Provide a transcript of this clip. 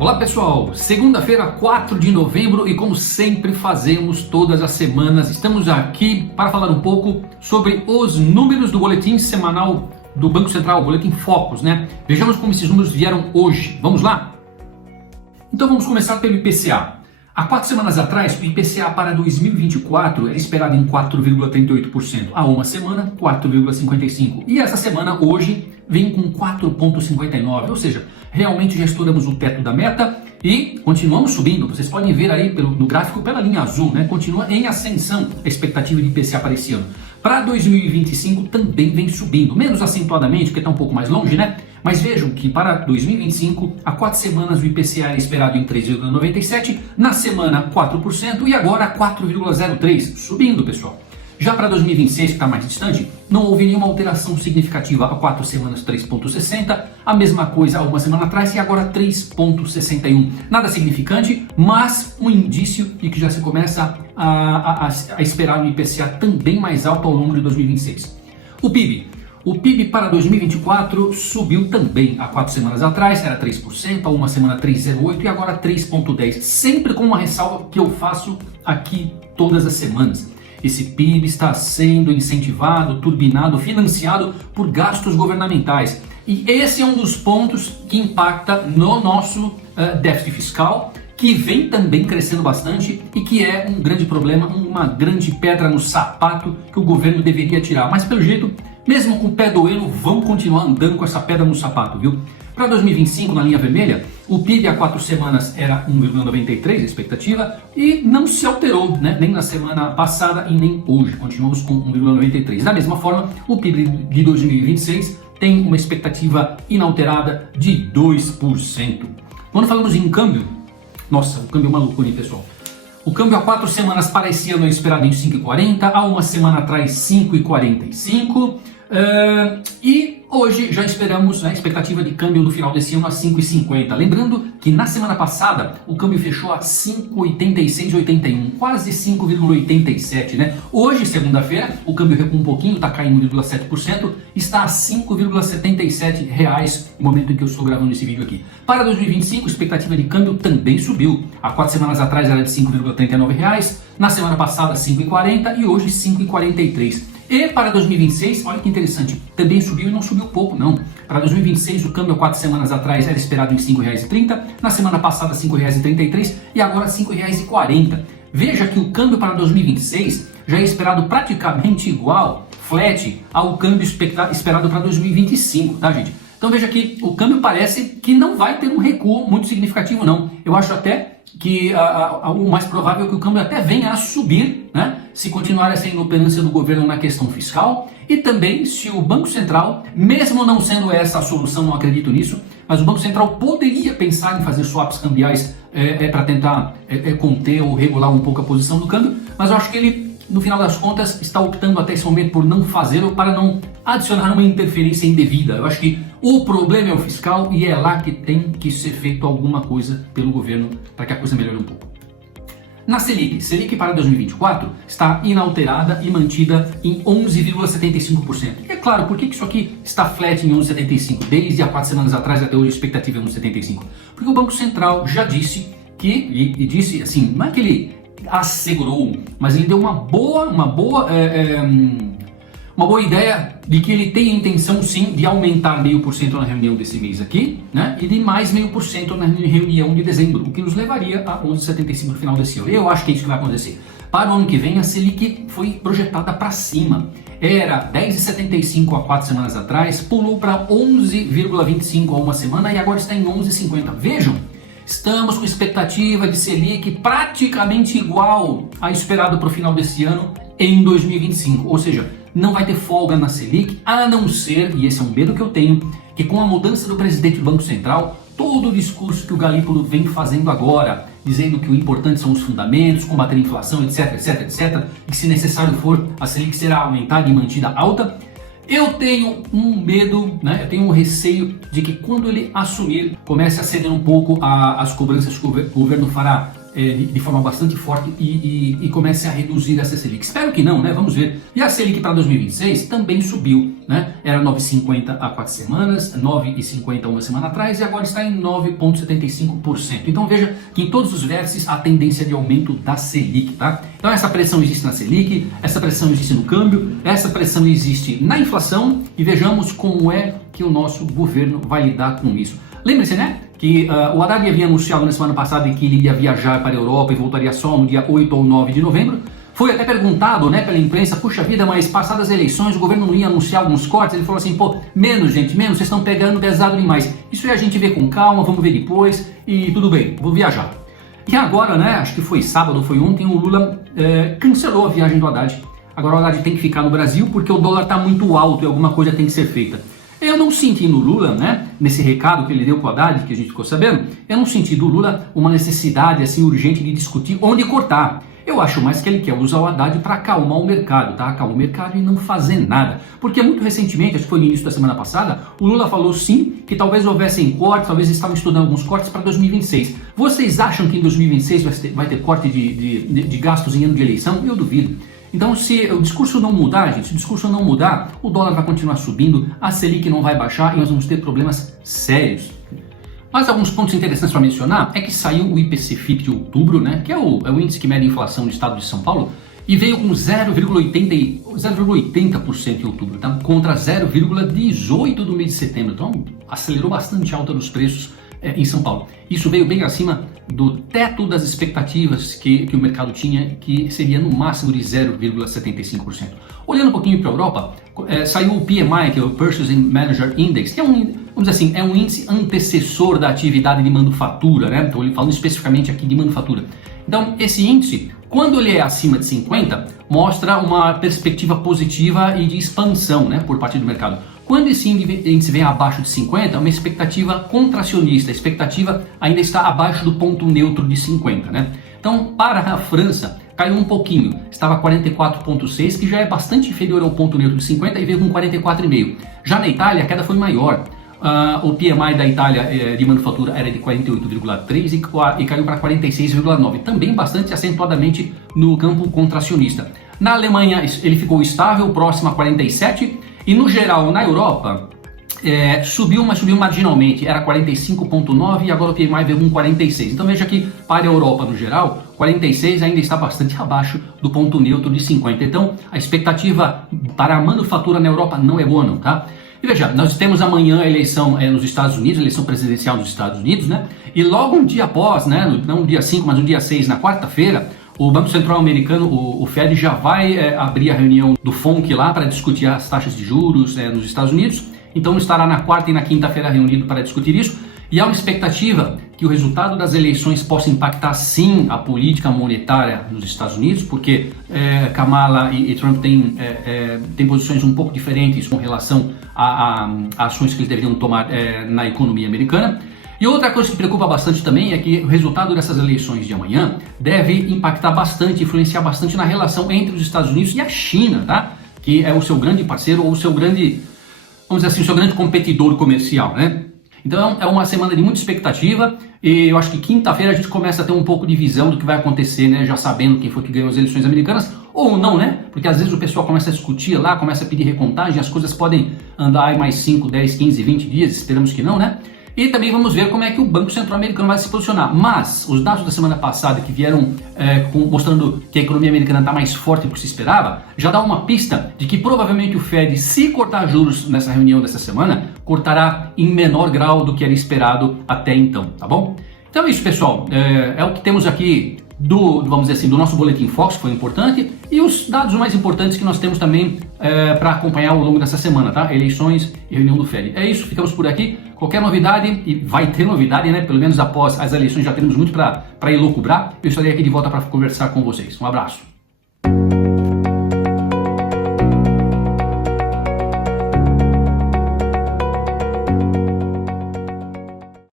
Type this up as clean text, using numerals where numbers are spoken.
Olá pessoal, segunda-feira, 4 de novembro e como sempre fazemos todas as semanas, estamos aqui para falar um pouco sobre os números do boletim semanal do Banco Central, o boletim Focus, né? Vejamos como esses números vieram hoje, vamos lá? Então vamos começar pelo IPCA. Há 4 semanas atrás, o IPCA para 2024 era esperado em 4,38%. Há uma semana, 4,55%. E essa semana, hoje, vem com 4,59%. Ou seja, realmente já estouramos o teto da meta e continuamos subindo. Vocês podem ver aí no gráfico pela linha azul, né? Continua em ascensão a expectativa de IPCA para esse ano. Para 2025 também vem subindo, menos acentuadamente, porque está um pouco mais longe, né? Mas vejam que para 2025, há 4 semanas o IPCA era esperado em 3,97%, na semana 4% e agora 4,03%, subindo, pessoal. Já para 2026, que está mais distante, não houve nenhuma alteração significativa. Há 4 semanas 3,60%, a mesma coisa há uma semana atrás e agora 3,61%. Nada significante, mas um indício de que já se começa a esperar um IPCA também mais alto ao longo de 2026. O PIB para 2024 subiu também. Há 4 semanas atrás era 3%, há uma semana 3,08% e agora 3,10%. Sempre com uma ressalva que eu faço aqui todas as semanas. Esse PIB está sendo incentivado, turbinado, financiado por gastos governamentais. E esse é um dos pontos que impacta no nosso déficit fiscal, que vem também crescendo bastante e que é um grande problema, uma grande pedra no sapato que o governo deveria tirar. Mas pelo jeito, mesmo com o pé doendo, vão continuar andando com essa pedra no sapato, viu? Para 2025, na linha vermelha, o PIB há 4 semanas era 1,93, a expectativa, e não se alterou, né? Nem na semana passada e nem hoje. Continuamos com 1,93. Da mesma forma, o PIB de 2026 tem uma expectativa inalterada de 2%. Quando falamos em câmbio, nossa, o câmbio é uma loucura, hein, pessoal? O câmbio há 4 semanas para esse ano é esperado em 5,40, há uma semana atrás 5,45, e hoje já esperamos a expectativa de câmbio no final desse ano a 5,50. Lembrando que na semana passada o câmbio fechou a 5,8681, quase 5,87, né? Hoje, segunda-feira, o câmbio recua um pouquinho, está caindo 1,7%, está a R$ 5,77 no momento em que eu estou gravando esse vídeo aqui. Para 2025, a expectativa de câmbio também subiu. Há 4 semanas atrás era de R$ 5,39, na semana passada 5,40 e hoje 5,43. E para 2026, olha que interessante, também subiu e não subiu pouco não. Para 2026 o câmbio há 4 semanas atrás era esperado em R$ 5,30, na semana passada R$ 5,33 e agora R$ 5,40. Veja que o câmbio para 2026 já é esperado praticamente igual, flat, ao câmbio esperado para 2025, tá gente? Então veja que o câmbio parece que não vai ter um recuo muito significativo não. Eu acho até que o mais provável é que o câmbio até venha a subir, né? Se continuar essa inoperância do governo na questão fiscal e também se o Banco Central, mesmo não sendo essa a solução, não acredito nisso, mas o Banco Central poderia pensar em fazer swaps cambiais para tentar conter ou regular um pouco a posição do câmbio, mas eu acho que ele, no final das contas, está optando até esse momento por não fazer ou para não adicionar uma interferência indevida. Eu acho que o problema é o fiscal e é lá que tem que ser feito alguma coisa pelo governo para que a coisa melhore um pouco. Na Selic para 2024 está inalterada e mantida em 11,75%. E é claro, por que isso aqui está flat em 11,75%? Desde há 4 semanas atrás até hoje a expectativa é 11,75%. Porque o Banco Central já disse que, e disse assim, não é que ele assegurou, mas ele deu uma boa ideia de que ele tem a intenção sim de aumentar 0,5% na reunião desse mês aqui, né? E de mais 0,5% na reunião de dezembro, o que nos levaria a 11,75% no final desse ano. Eu acho que é isso que vai acontecer. Para o ano que vem a Selic foi projetada para cima. Era 10,75 há 4 semanas atrás, pulou para 11,25 há uma semana e agora está em 11,50. Vejam, estamos com expectativa de Selic praticamente igual a esperado para o final desse ano em 2025, ou seja, não vai ter folga na Selic, a não ser, e esse é um medo que eu tenho, que com a mudança do presidente do Banco Central, todo o discurso que o Galípolo vem fazendo agora, dizendo que o importante são os fundamentos, combater a inflação, etc, e que se necessário for, a Selic será aumentada e mantida alta, eu tenho um medo, né? Eu tenho um receio de que quando ele assumir, comece a ceder um pouco às cobranças que o governo fará de forma bastante forte e comece a reduzir essa Selic. Espero que não, né? Vamos ver. E a Selic para 2026 também subiu, né? Era 9,50 há 4 semanas, 9,50 uma semana atrás e agora está em 9,75%. Então veja que em todos os vértices há tendência de aumento da Selic, tá? Então essa pressão existe na Selic, essa pressão existe no câmbio, essa pressão existe na inflação e vejamos como é que o nosso governo vai lidar com isso. Lembre-se, né, que o Haddad havia anunciado na semana passada que ele iria viajar para a Europa e voltaria só no dia 8 ou 9 de novembro. Foi até perguntado, né, pela imprensa, puxa vida, mas passadas as eleições o governo não ia anunciar alguns cortes? Ele falou assim, pô, menos gente, menos, vocês estão pegando pesado demais. Isso aí a gente vê com calma, vamos ver depois e tudo bem, vou viajar. E agora, né, acho que foi sábado ou foi ontem, o Lula cancelou a viagem do Haddad. Agora o Haddad tem que ficar no Brasil porque o dólar está muito alto e alguma coisa tem que ser feita. Eu não senti no Lula, né, nesse recado que ele deu para o Haddad, que a gente ficou sabendo, eu não senti do Lula uma necessidade assim urgente de discutir onde cortar. Eu acho mais que ele quer usar o Haddad para acalmar o mercado, tá? Acalmar o mercado e não fazer nada. Porque muito recentemente, acho que foi no início da semana passada, o Lula falou sim que talvez houvessem cortes, talvez estavam estudando alguns cortes para 2026. Vocês acham que em 2026 vai ter corte de gastos em ano de eleição? Eu duvido. Então, se o discurso não mudar, gente, se o discurso não mudar, o dólar vai continuar subindo, a Selic não vai baixar e nós vamos ter problemas sérios. Mas alguns pontos interessantes para mencionar é que saiu o IPC-FIP de outubro, né, que é o índice que mede a inflação do estado de São Paulo, e veio com 0,80% em outubro, tá? Contra 0,18% do mês de setembro. Então, acelerou bastante a alta dos preços em São Paulo. Isso veio bem acima do teto das expectativas que o mercado tinha, que seria no máximo de 0,75%. Olhando um pouquinho para a Europa, saiu o PMI, que é o Purchasing Manager Index, que é vamos dizer assim, é um índice antecessor da atividade de manufatura, né? Estou falando especificamente aqui de manufatura. Então, esse índice, quando ele é acima de 50, mostra uma perspectiva positiva e de expansão, né, por parte do mercado. Quando esse índice vem abaixo de 50, é uma expectativa contracionista, a expectativa ainda está abaixo do ponto neutro de 50, né? Então, para a França, caiu um pouquinho, estava 44,6, que já é bastante inferior ao ponto neutro de 50 e veio com 44,5. Já na Itália, a queda foi maior. O PMI da Itália de manufatura era de 48,3 e caiu para 46,9, também bastante acentuadamente no campo contracionista. Na Alemanha, ele ficou estável, próximo a 47, e no geral, na Europa, subiu, mas subiu marginalmente, era 45,9 e agora o PMI veio com 46. Então veja que para a Europa no geral, 46 ainda está bastante abaixo do ponto neutro de 50. Então a expectativa para a manufatura na Europa não é boa não, tá? E veja, nós temos amanhã a eleição nos Estados Unidos, a eleição presidencial nos Estados Unidos, né? E logo um dia após, né, não no dia 5, mas no dia 6, na quarta-feira, o Banco Central americano, o Fed, já vai abrir a reunião do FONC lá para discutir as taxas de juros nos Estados Unidos. Então estará na quarta e na quinta-feira reunido para discutir isso. E há uma expectativa que o resultado das eleições possa impactar sim a política monetária nos Estados Unidos, porque Kamala e Trump têm posições um pouco diferentes com relação a ações que eles deveriam tomar na economia americana. E outra coisa que preocupa bastante também é que o resultado dessas eleições de amanhã deve impactar bastante, influenciar bastante na relação entre os Estados Unidos e a China, tá? Que é o seu grande parceiro ou o seu grande, vamos dizer assim, o seu grande competidor comercial, né? Então é uma semana de muita expectativa e eu acho que quinta-feira a gente começa a ter um pouco de visão do que vai acontecer, né? Já sabendo quem foi que ganhou as eleições americanas ou não, né? Porque às vezes o pessoal começa a discutir lá, começa a pedir recontagem, as coisas podem andar aí mais 5, 10, 15, 20 dias, esperamos que não, né? E também vamos ver como é que o Banco Central americano vai se posicionar. Mas os dados da semana passada que vieram mostrando que a economia americana está mais forte do que se esperava, já dá uma pista de que provavelmente o Fed, se cortar juros nessa reunião dessa semana, cortará em menor grau do que era esperado até então, tá bom? Então é isso, pessoal. É o que temos aqui vamos dizer assim, do nosso Boletim Fox, que foi importante, e os dados mais importantes que nós temos também para acompanhar ao longo dessa semana, tá? Eleições e reunião do Fed. É isso, ficamos por aqui. Qualquer novidade, e vai ter novidade, né? Pelo menos após as eleições já teremos muito para elucubrar. Eu estarei aqui de volta para conversar com vocês. Um abraço.